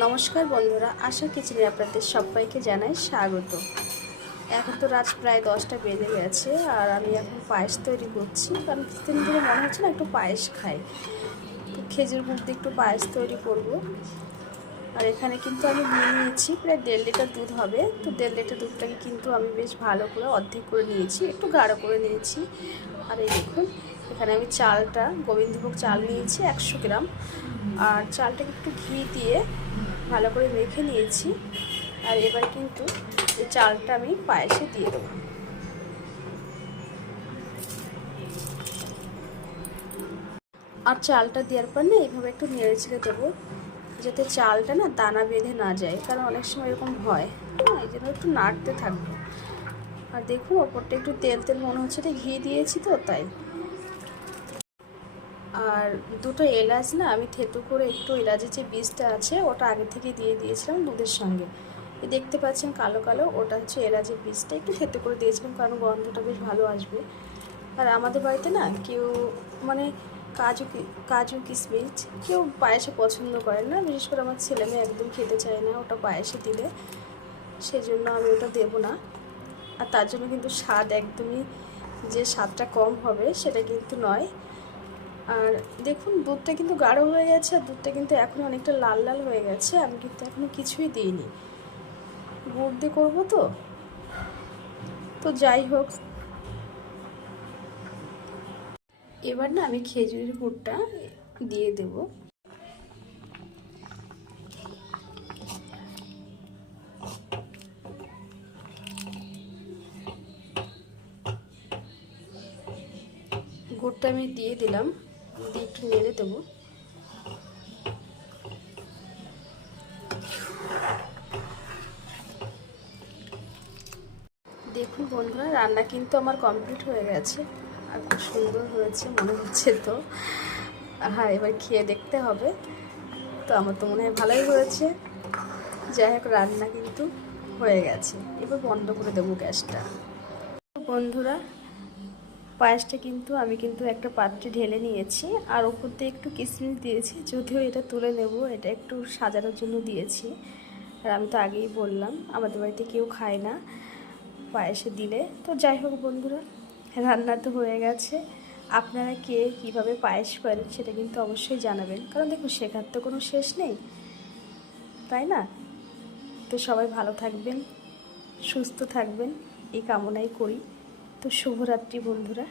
নমস্কার বন্ধুরা, আশা কিচেনে আপনাদের সবাইকে জানাই স্বাগত। এখন তো রাত প্রায় দশটা বেজে গেছে আর আমি এখন পায়েস তৈরি করছি, কারণ কিছুদিন ধরে মনে হচ্ছে না একটু পায়েস খাই। খেজুর গুড় দিয়ে একটু পায়েস তৈরি করব। আর এখানে কিন্তু আমি নিয়ে নিয়েছি প্রায় দেড় লিটার দুধ হবে। তো দেড় লিটার দুধটাকে কিন্তু আমি বেশ ভালো করে অর্ধেক করে নিয়েছি, একটু গাঢ় করে নিয়েছি। আর এই দেখুন এখানে আমি চালটা, গোবিন্দভোগ চাল নিয়েছি একশো গ্রাম। আর চালটাকে একটু ঘি দিয়ে ভালো করে মেখে নিয়েছি। আর এবার কিন্তু এই চালটা আমি পায়েসে দিয়ে দেবো। আর চালটা দেওয়ার পর না এইভাবে একটু নেড়ে ছেড়ে দেবো, যাতে চালটা না দানা বেঁধে না যায়, কারণ অনেক সময় এরকম হয়। হ্যাঁ এই জন্য একটু নাড়তে থাকব। আর দেখুন, ওপরটা একটু তেল তেল মনে হচ্ছে ঘি দিয়েছি তো, তাই। আর দুটো এলাচ না, আমি থেতু করে একটু এলাচের যে বীজটা আছে, ওটা আগে থেকে দিয়ে দিয়েছিলাম দুধের সঙ্গে। দেখতে পাচ্ছেন কালো কালো, ওটা হচ্ছে এলাচের বীজটা, একটু থেতু করে দিয়েছিলাম কারণ গন্ধটা বেশ ভালো আসবে। আর আমাদের বাড়িতে না কেউ মানে কাজু কাজু কিশমিশ কেউ পায়েসে পছন্দ করে না, বিশেষ করে আমার ছেলে মেয়ে একদম খেতে চায় না ওটা পায়েসে দিলে, সেজন্য আমি ওটা দেবো না। আর তার জন্য কিন্তু স্বাদ একদমই যে স্বাদটা কম হবে সেটা কিন্তু নয়। আর দেখুন, দুধটা কিন্তু গাঢ় হয়ে গেছে, আর দুধটা কিন্তু এখন অনেকটা লাল লাল হয়ে গেছে, আমি কিন্তু এখনও কিছুই দিইনি। গুড় দিয়ে করব তো? তো যাই হোক। এবার না আমি খেজুরের গুড়টা দিয়ে দেব। গুড়টা আমি দিয়ে দিলাম। একটু দেবো। দেখুন বন্ধুরা, রান্না কিন্তু আমার কমপ্লিট হয়ে গেছে। আর খুব সুন্দর হয়েছে, মনে হচ্ছে তো। হ্যাঁ এবার খেয়ে দেখতে হবে। তো আমার তো মনে হয় ভালোই হয়েছে। যাই হোক, রান্না কিন্তু হয়ে গেছে। এবার বন্ধ করে দেবো গ্যাসটা। বন্ধুরা পায়েসটা কিন্তু আমি কিন্তু একটা পাত্রে ঢেলে নিয়েছি। আর ওপর দিয়ে একটু কিশমিশ দিয়েছি, যদিও এটা তুলে নেব, এটা একটু সাজানোর জন্য দিয়েছি। আর আমি তো আগেই বললাম, আমাদের বাড়িতে কেউ খায় না পায়েসে দিলে। তো যাই হোক বন্ধুরা, রান্না তো হয়ে গেছে। আপনারা কে কীভাবে পায়েস করেন সেটা কিন্তু অবশ্যই জানাবেন। কারণ দেখুন, শেখার তো কোনো শেষ নেই, তাই না? তো সবাই ভালো থাকবেন, সুস্থ থাকবেন, এই কামনাই করি। তো শুভরাত্রি বন্ধুরা।